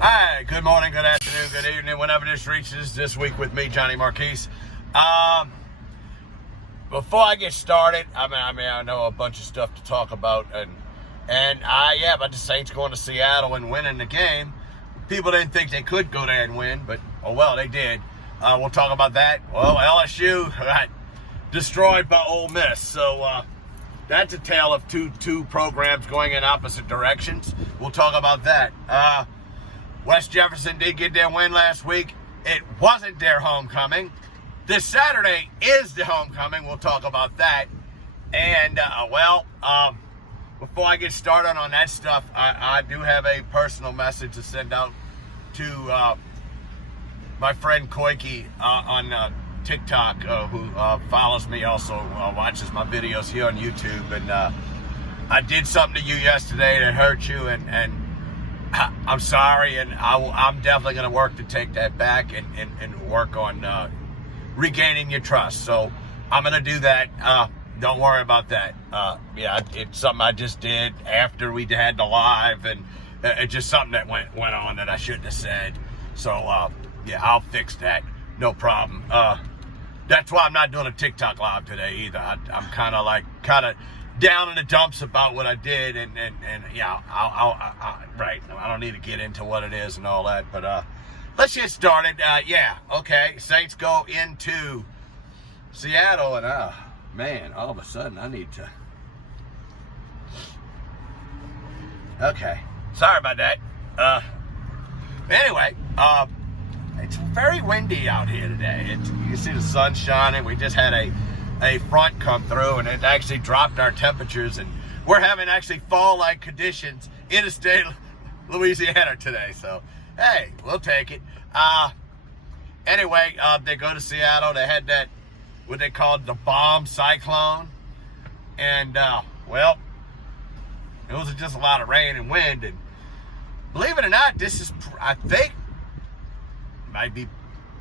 Hi, good morning, good afternoon, good evening, whenever this reaches this week with me, Johnny Marquise. Before I get started, I know a bunch of stuff to talk about, about the Saints going to Seattle and winning the game. People didn't think they could go there and win, but they did. We'll talk about that. Well, LSU got destroyed by Ole Miss, so that's a tale of two programs going in opposite directions. We'll talk about that. West Jefferson did get their win last week. It wasn't their homecoming. This Saturday is the homecoming. We'll talk about that. And, before I get started on that stuff, I do have a personal message to send out to my friend Koike on TikTok, who follows me, also watches my videos here on YouTube. And I did something to you yesterday that hurt you, and I'm sorry, and I'm definitely going to work to take that back and work on regaining your trust. So I'm going to do that. Don't worry about that. It's something I just did after we had the live, and it's just something that went on that I shouldn't have said. So, I'll fix that. No problem. That's why I'm not doing a TikTok live today either. I'm kind of down in the dumps about what I did, and I don't need to get into what it is and all that, but let's get started. Saints go into Seattle, and all of a sudden I need to. Okay, sorry about that. It's very windy out here today. You can see the sun shining. We just had a front come through, and it actually dropped our temperatures, and we're having actually fall-like conditions in the state of Louisiana today. So, hey, we'll take it. They go to Seattle. They had that, what they called the bomb cyclone, and it was just a lot of rain and wind. And believe it or not, this is, I think, might be.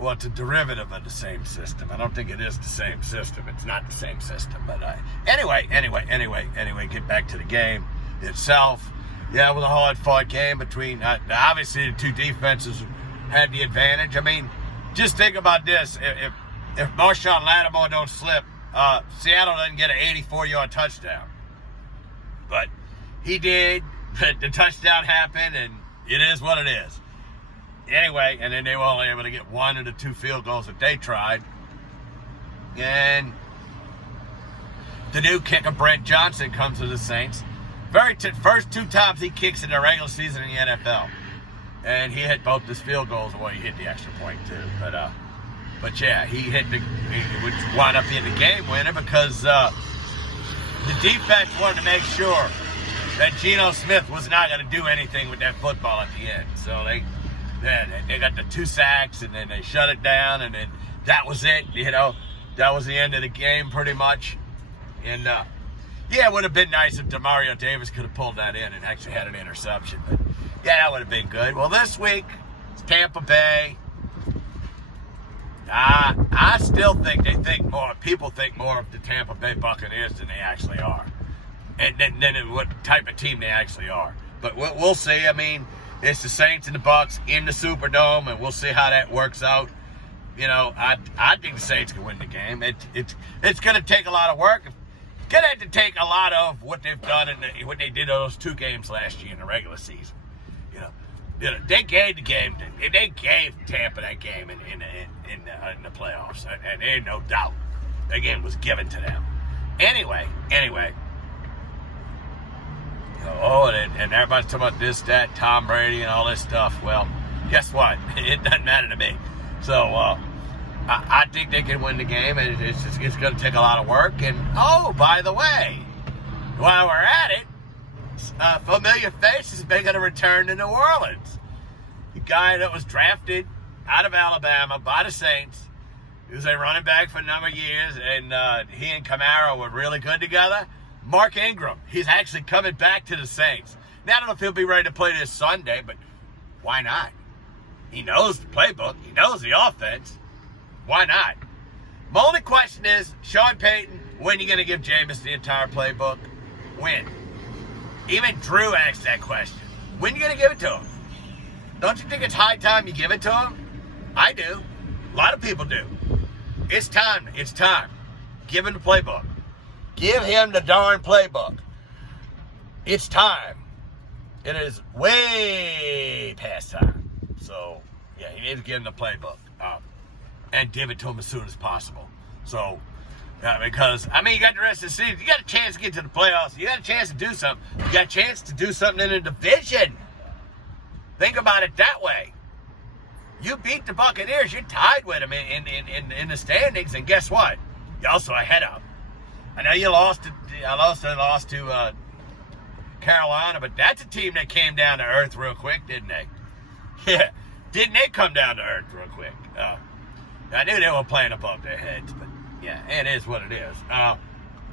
Well, it's a derivative of the same system. I don't think it is the same system. It's not the same system. But anyway, get back to the game itself. Yeah, it was a hard-fought game between, obviously, the two defenses had the advantage. I mean, just think about this. If Marshawn Lattimore don't slip, Seattle doesn't get an 84-yard touchdown. But he did. The touchdown happened, and it is what it is. Anyway, and then they were only able to get one of the two field goals that they tried. And the new kicker, Brent Johnson, comes to the Saints. First two times he kicks in the regular season in the NFL. And he hit both his field goals. Well, he hit the extra point, too. He would wind up being the game winner because the defense wanted to make sure that Geno Smith was not going to do anything with that football at the end. So they got the 2 sacks, and then they shut it down, and then that was it. That was the end of the game pretty much. And it would have been nice if Demario Davis could have pulled that in and actually had an interception. But that would have been good. Well, this week it's Tampa Bay. I still think people think more of the Tampa Bay Buccaneers than they actually are, and then what type of team they actually are. But we'll see. I mean, it's the Saints and the Bucs in the Superdome, and we'll see how that works out. I think the Saints can win the game. It's going to take a lot of work. It's going to have to take a lot of what they've done and what they did in those 2 games last year in the regular season. They gave the game. They gave Tampa that game in the playoffs, and there ain't no doubt that game was given to them. Anyway. And everybody's talking about this, that, Tom Brady, and all this stuff. Well, guess what? It doesn't matter to me. So I think they can win the game, and it's going to take a lot of work. And by the way, while we're at it, familiar face is making a return to New Orleans. The guy that was drafted out of Alabama by the Saints. He was a running back for a number of years, and he and Kamara were really good together. Mark Ingram, he's actually coming back to the Saints. Now, I don't know if he'll be ready to play this Sunday, but why not? He knows the playbook. He knows the offense. Why not? My only question is, Sean Payton, when are you going to give Jameis the entire playbook? When? Even Drew asked that question. When are you going to give it to him? Don't you think it's high time you give it to him? I do. A lot of people do. It's time. It's time. Give him the playbook. Give him the darn playbook. It's time. It is way past time. So, yeah, you need to give him the playbook. And give it to him as soon as possible. So, because, I mean, you got the rest of the season. You got a chance to get to the playoffs. You got a chance to do something. You got a chance to do something in the division. Think about it that way. You beat the Buccaneers. You're tied with them in the standings. And guess what? You're also ahead of them. I know you lost to Carolina, but that's a team that came down to earth real quick, didn't they? Yeah. Didn't they come down to earth real quick? I knew they were playing above their heads, but yeah, it is what it is.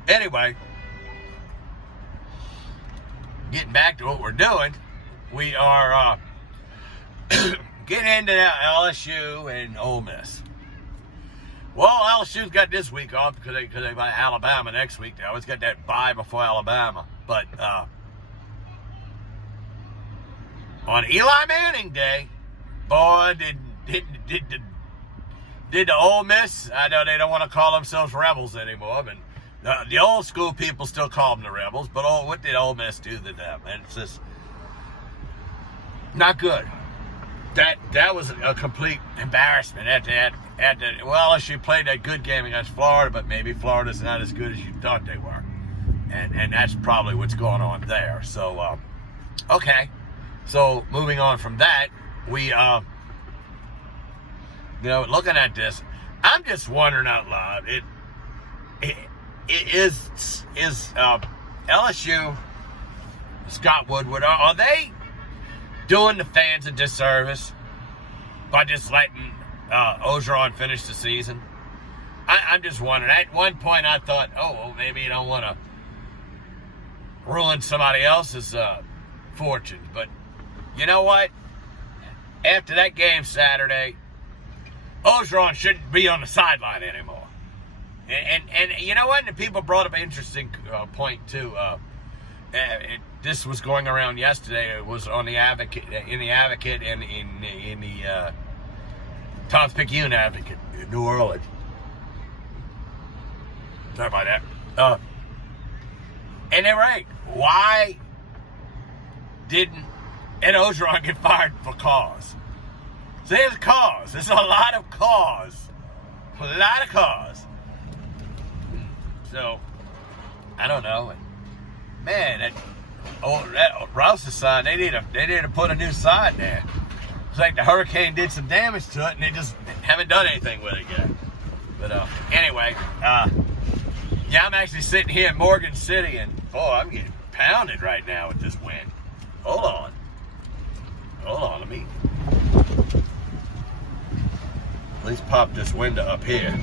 Anyway, getting back to what we're doing, we are getting into LSU and Ole Miss. Well, LSU's got this week off because they play Alabama next week. They always got that bye before Alabama. But on Eli Manning Day, boy, did the Ole Miss, I know they don't want to call themselves Rebels anymore, but the old school people still call them the Rebels, but what did Ole Miss do to them? And it's just not good. That was a complete embarrassment. LSU played that good game against Florida, but maybe Florida's not as good as you thought they were. And that's probably what's going on there. So, okay. So, moving on from that, we, looking at this, I'm just wondering out loud, is LSU, Scott Woodward, are they doing the fans a disservice by just letting Ogeron finish the season? I'm just wondering. At one point I thought, maybe you don't want to ruin somebody else's fortune. But you know what? After that game Saturday, Ogeron shouldn't be on the sideline anymore. And you know what? And people brought up an interesting point too. This was going around yesterday. It was on the Advocate, and in the Tom's-Picayune Advocate in New Orleans. Sorry about that. And they're right. Why didn't Ed Ogeron get fired for cause? So there's a cause. There's a lot of cause. A lot of cause. So, I don't know. Man, that Rouse's sign, they need to put a new sign there. It's like the hurricane did some damage to it, and they just haven't done anything with it yet. But anyway, yeah, I'm actually sitting here in Morgan City, and I'm getting pounded right now with this wind. Hold on, let me at least pop this window up here.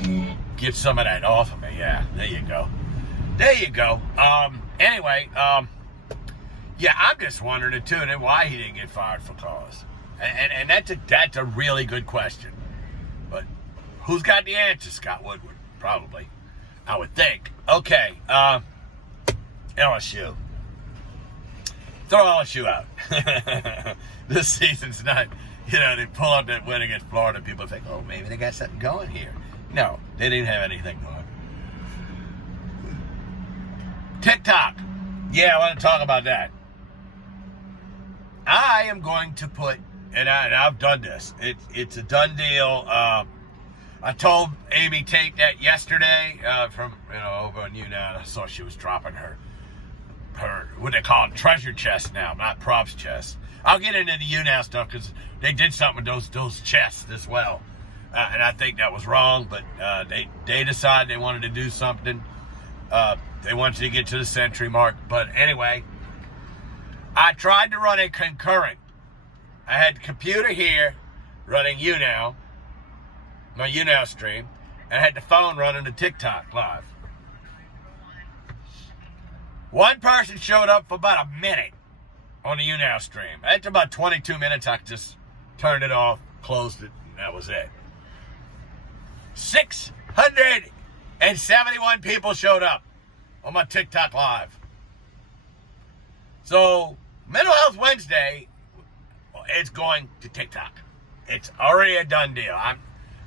Get some of that off of me. Yeah, there you go. Anyway, yeah, I'm just wondering too, and why he didn't get fired for cause. And that's a really good question. But who's got the answer? Scott Woodward, probably. I would think. Okay, LSU. Throw LSU out. This season's not, they pull out that win against Florida, people think, maybe they got something going here. No, they didn't have anything going. TikTok. Yeah, I want to talk about that. I am going to put, and I've done this. It's a done deal. I told Amy Tate that yesterday from over on UNOW. I saw she was dropping her what they call it, treasure chest now, not props chest. I'll get into the UNOW stuff because they did something with those chests as well. And I think that was wrong, but they decided they wanted to do something. They wanted to get to the century mark. But anyway, I tried to run a concurrent. I had the computer here running UNOW, my UNOW stream, and I had the phone running the TikTok live. One person showed up for about a minute on the UNOW stream. After about 22 minutes, I just turned it off, closed it, and that was it. 671 people showed up on my TikTok live. So, Mental Health Wednesday, it's going to TikTok. It's already a done deal.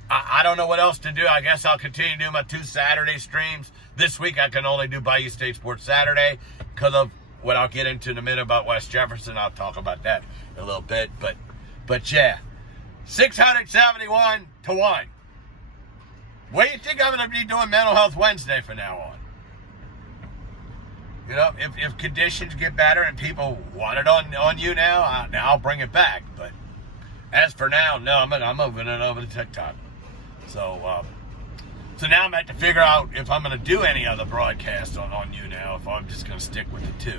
I don't know what else to do. I guess I'll continue to do my 2 Saturday streams. This week I can only do Bayou State Sports Saturday because of what I'll get into in a minute about West Jefferson. I'll talk about that in a little bit. But yeah, 671 to 1. What do you think I'm going to be doing Mental Health Wednesday from now on? You know, if conditions get better and people want it on you now, I'll bring it back. But as for now, no, I'm moving it over to TikTok. So now I'm going to figure out if I'm going to do any other broadcasts on you now, if I'm just going to stick with the 2.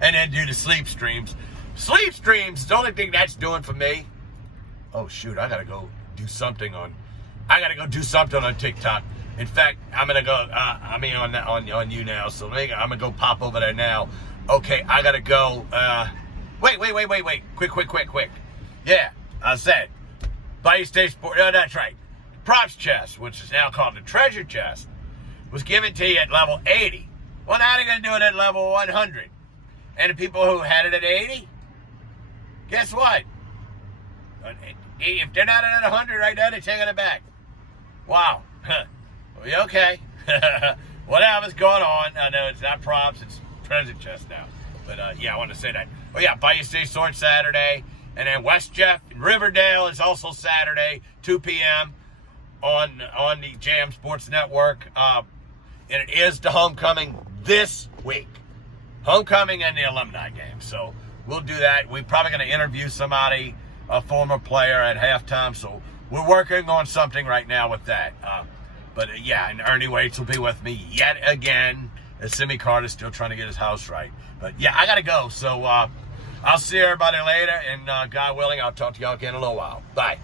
And then do the sleep streams. Sleep streams, the only thing that's doing for me. Oh, shoot, I got to go do something on TikTok. In fact, I'm going to go, on you now, so I'm going to go pop over there now. Okay, I got to go, wait. Quick. Yeah, I said, Bayou State Sport, that's right. Props chest, which is now called the treasure chest, was given to you at level 80. Well, now they're going to do it at level 100. And the people who had it at 80, guess what? If they're not at 100 right now, they're taking it back. Wow. Okay. Whatever's going on. I know it's not props, it's treasure chest now. But yeah, I want to say that. Oh yeah, Bayou State Sports Saturday. And then West Jeff in Riverdale is also Saturday, 2 p.m. on the Jam Sports Network. And it is the homecoming this week. Homecoming and the alumni game. So we'll do that. We're probably going to interview somebody, a former player at halftime. So we're working on something right now with that. But yeah, and Ernie Waits will be with me yet again. As Simi Carter's still trying to get his house right. But yeah, I got to go. So I'll see everybody later. And God willing, I'll talk to y'all again in a little while. Bye.